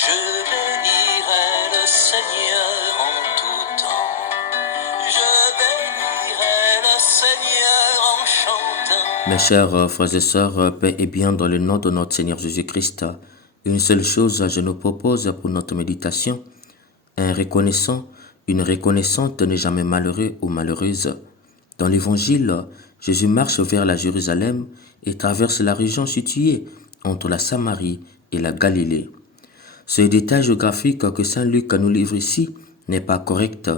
Je bénirai le Seigneur en tout temps. Je bénirai le Seigneur en chantant. Mes chers frères et sœurs, paix et bien dans le nom de notre Seigneur Jésus-Christ. Une seule chose je nous propose pour notre méditation, un reconnaissant, une reconnaissante n'est jamais malheureux ou malheureuse. Dans l'évangile, Jésus marche vers la Jérusalem et traverse la région située entre la Samarie et la Galilée. Ce détail géographique que Saint Luc nous livre ici n'est pas correct.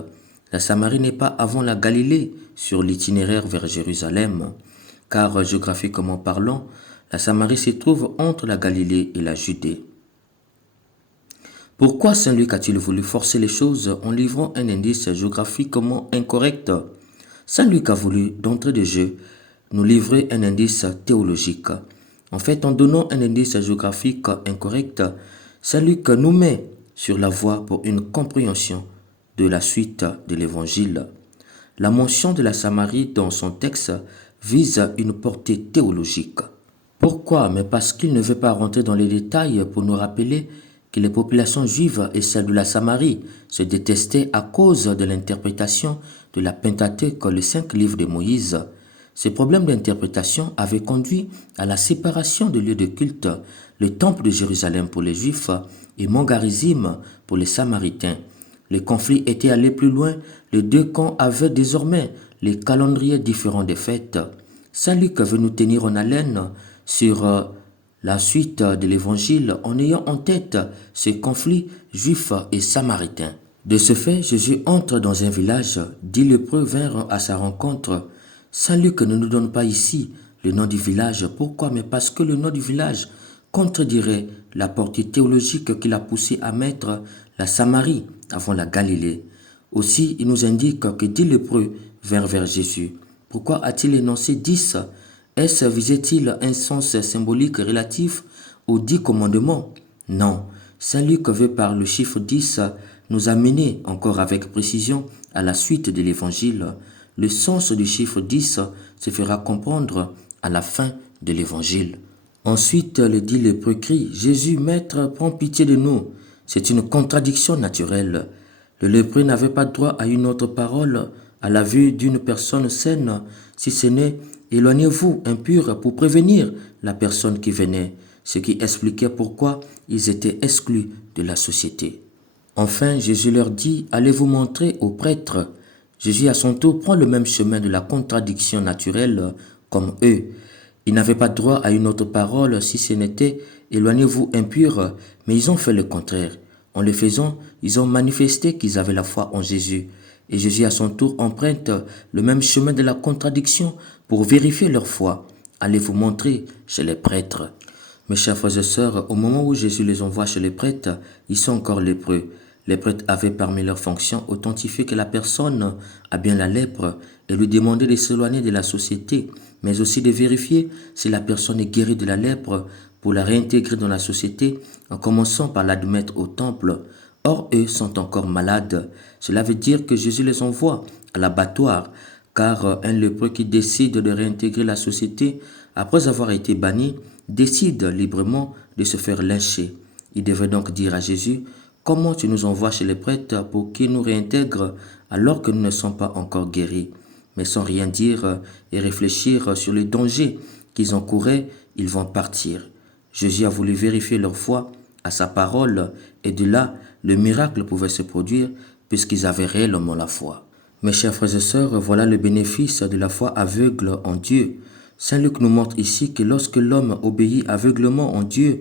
La Samarie n'est pas avant la Galilée sur l'itinéraire vers Jérusalem, car géographiquement parlant, la Samarie se trouve entre la Galilée et la Judée. Pourquoi Saint Luc a-t-il voulu forcer les choses en livrant un indice géographiquement incorrect? Saint Luc a voulu, d'entrée de jeu, nous livrer un indice théologique. En fait, en donnant un indice géographique incorrect, Saint Luc nous met sur la voie pour une compréhension de la suite de l'Évangile. La mention de la Samarie dans son texte vise une portée théologique. Pourquoi? Mais parce qu'il ne veut pas rentrer dans les détails pour nous rappeler que les populations juives et celles de la Samarie se détestaient à cause de l'interprétation de la Pentateuque, les 5 livres de Moïse. Ces problèmes d'interprétation avaient conduit à la séparation des lieux de culte, le temple de Jérusalem pour les Juifs et Mont Garizim pour les Samaritains. Les conflits étaient allés plus loin, les deux camps avaient désormais les calendriers différents des fêtes. Saint Luc veut nous tenir en haleine sur la suite de l'évangile en ayant en tête ces conflits juifs et samaritains. De ce fait, Jésus entre dans un village, 10 lépreux vinrent à sa rencontre. Saint Luc ne nous donne pas ici le nom du village. Pourquoi? Mais parce que le nom du village contredirait la portée théologique qu'il a poussé à mettre la Samarie avant la Galilée. Aussi, il nous indique que 10 lépreux vinrent vers Jésus. Pourquoi a-t-il énoncé 10? Est-ce visait-il un sens symbolique relatif aux 10 commandements? Non. Saint Luc veut par le chiffre 10 nous amener encore avec précision à la suite de l'évangile. Le sens du chiffre 10 se fera comprendre à la fin de l'évangile. Ensuite, le 10 lépreux crient « Jésus, Maître, prends pitié de nous ». C'est une contradiction naturelle. Le lépreux n'avait pas droit à une autre parole à la vue d'une personne saine, si ce n'est « Éloignez-vous, impurs » pour prévenir la personne qui venait, ce qui expliquait pourquoi ils étaient exclus de la société. Enfin, Jésus leur dit « Allez vous montrer aux prêtres ». Jésus à son tour prend le même chemin de la contradiction naturelle comme eux. Ils n'avaient pas droit à une autre parole si ce n'était « Éloignez-vous, impurs », mais ils ont fait le contraire. En le faisant, ils ont manifesté qu'ils avaient la foi en Jésus. Et Jésus à son tour emprunte le même chemin de la contradiction pour vérifier leur foi. Allez vous montrer chez les prêtres. Mes chers frères et sœurs, au moment où Jésus les envoie chez les prêtres, ils sont encore lépreux. Les prêtres avaient parmi leurs fonctions authentifié que la personne a bien la lèpre et lui demander de s'éloigner de la société, mais aussi de vérifier si la personne est guérie de la lèpre pour la réintégrer dans la société en commençant par l'admettre au temple. Or, eux sont encore malades. Cela veut dire que Jésus les envoie à l'abattoir, car un lépreux qui décide de réintégrer la société après avoir été banni décide librement de se faire lyncher. Il devait donc dire à Jésus « Comment tu nous envoies chez les prêtres pour qu'ils nous réintègrent alors que nous ne sommes pas encore guéris ?» Mais sans rien dire et réfléchir sur les dangers qu'ils encouraient, ils vont partir. Jésus a voulu vérifier leur foi à sa parole et de là, le miracle pouvait se produire puisqu'ils avaient réellement la foi. Mes chers frères et sœurs, voilà le bénéfice de la foi aveugle en Dieu. Saint Luc nous montre ici que lorsque l'homme obéit aveuglement en Dieu,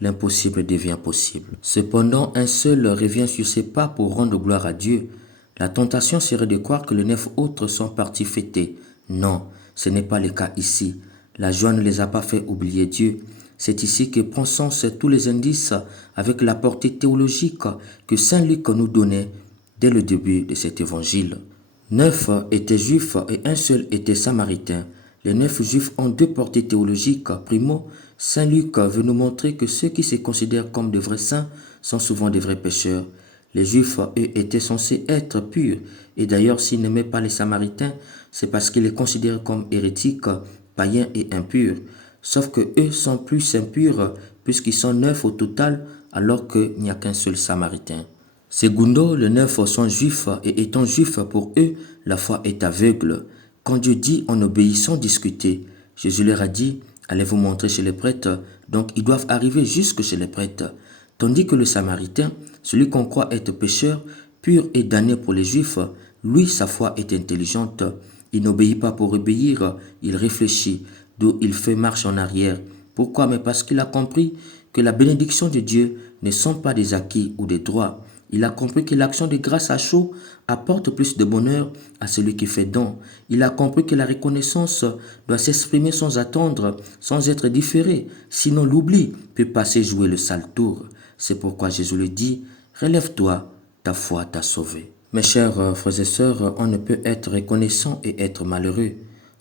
l'impossible devient possible. Cependant, un seul revient sur ses pas pour rendre gloire à Dieu. La tentation serait de croire que les 9 autres sont partis fêter. Non, ce n'est pas le cas ici. La joie ne les a pas fait oublier Dieu. C'est ici que prend sens tous les indices avec la portée théologique que Saint Luc nous donnait dès le début de cet évangile. 9 étaient juifs et un seul était samaritain. Les 9 juifs ont 2 portées théologiques. Primo, Saint Luc veut nous montrer que ceux qui se considèrent comme de vrais saints sont souvent des vrais pécheurs. Les Juifs, eux, étaient censés être purs, et d'ailleurs s'ils n'aimaient pas les Samaritains, c'est parce qu'ils les considéraient comme hérétiques, païens et impurs. Sauf que eux sont plus impurs, puisqu'ils sont 9 au total, alors qu'il n'y a qu'un seul Samaritain. Segundo, les 9 sont juifs et étant juifs pour eux, la foi est aveugle. Quand Dieu dit en obéissant discuter, Jésus leur a dit allez vous montrer chez les prêtres, donc ils doivent arriver jusque chez les prêtres. Tandis que le Samaritain, celui qu'on croit être pécheur, pur et damné pour les Juifs, lui sa foi est intelligente. Il n'obéit pas pour obéir, il réfléchit, d'où il fait marche en arrière. Pourquoi? Mais parce qu'il a compris que la bénédiction de Dieu ne sont pas des acquis ou des droits. Il a compris que l'action de grâce à chaud apporte plus de bonheur à celui qui fait don. Il a compris que la reconnaissance doit s'exprimer sans attendre, sans être différée. Sinon l'oubli peut passer jouer le sale tour. C'est pourquoi Jésus le dit, relève-toi, ta foi t'a sauvé. Mes chers frères et sœurs, on ne peut être reconnaissant et être malheureux.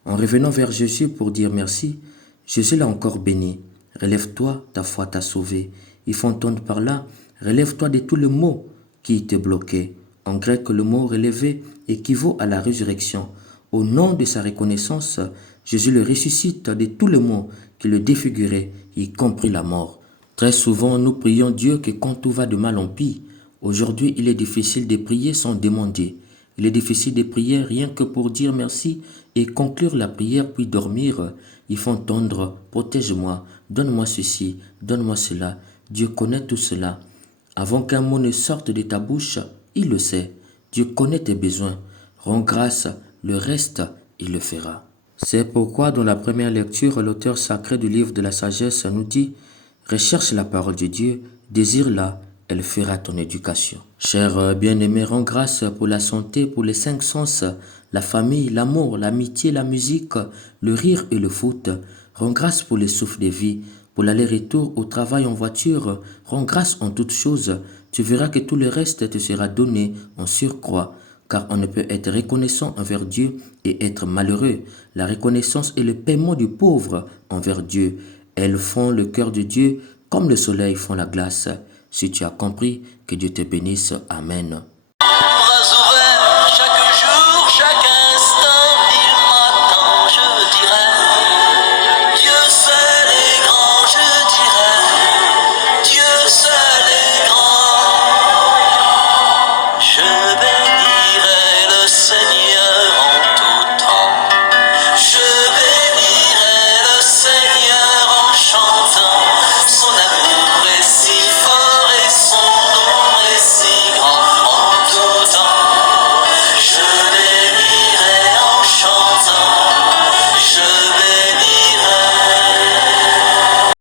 En revenant vers Jésus pour dire merci, Jésus l'a encore béni. Relève-toi, ta foi t'a sauvé. Il faut entendre par là, relève-toi de tous les maux qui te bloquaient. En grec, le mot relever équivaut à la résurrection. Au nom de sa reconnaissance, Jésus le ressuscite de tous les maux qui le défiguraient, y compris la mort. Très souvent, nous prions Dieu que quand tout va de mal en pis. Aujourd'hui, il est difficile de prier sans demander. Il est difficile de prier rien que pour dire merci et conclure la prière puis dormir. Il faut entendre, protège-moi, donne-moi ceci, donne-moi cela. Dieu connaît tout cela. Avant qu'un mot ne sorte de ta bouche, il le sait. Dieu connaît tes besoins. Rends grâce, le reste, il le fera. C'est pourquoi dans la première lecture, l'auteur sacré du livre de la sagesse nous dit « Recherche la parole de Dieu, désire-la, elle fera ton éducation. » Chers bien-aimés, rends grâce pour la santé, pour les 5 sens, la famille, l'amour, l'amitié, la musique, le rire et le foot. Rends grâce pour les souffles de vie, pour l'aller-retour au travail en voiture. Rends grâce en toutes choses. Tu verras que tout le reste te sera donné en surcroît. Car on ne peut être reconnaissant envers Dieu et être malheureux. La reconnaissance est le paiement du pauvre envers Dieu. Elles font le cœur de Dieu comme le soleil fond la glace. Si tu as compris, que Dieu te bénisse. Amen.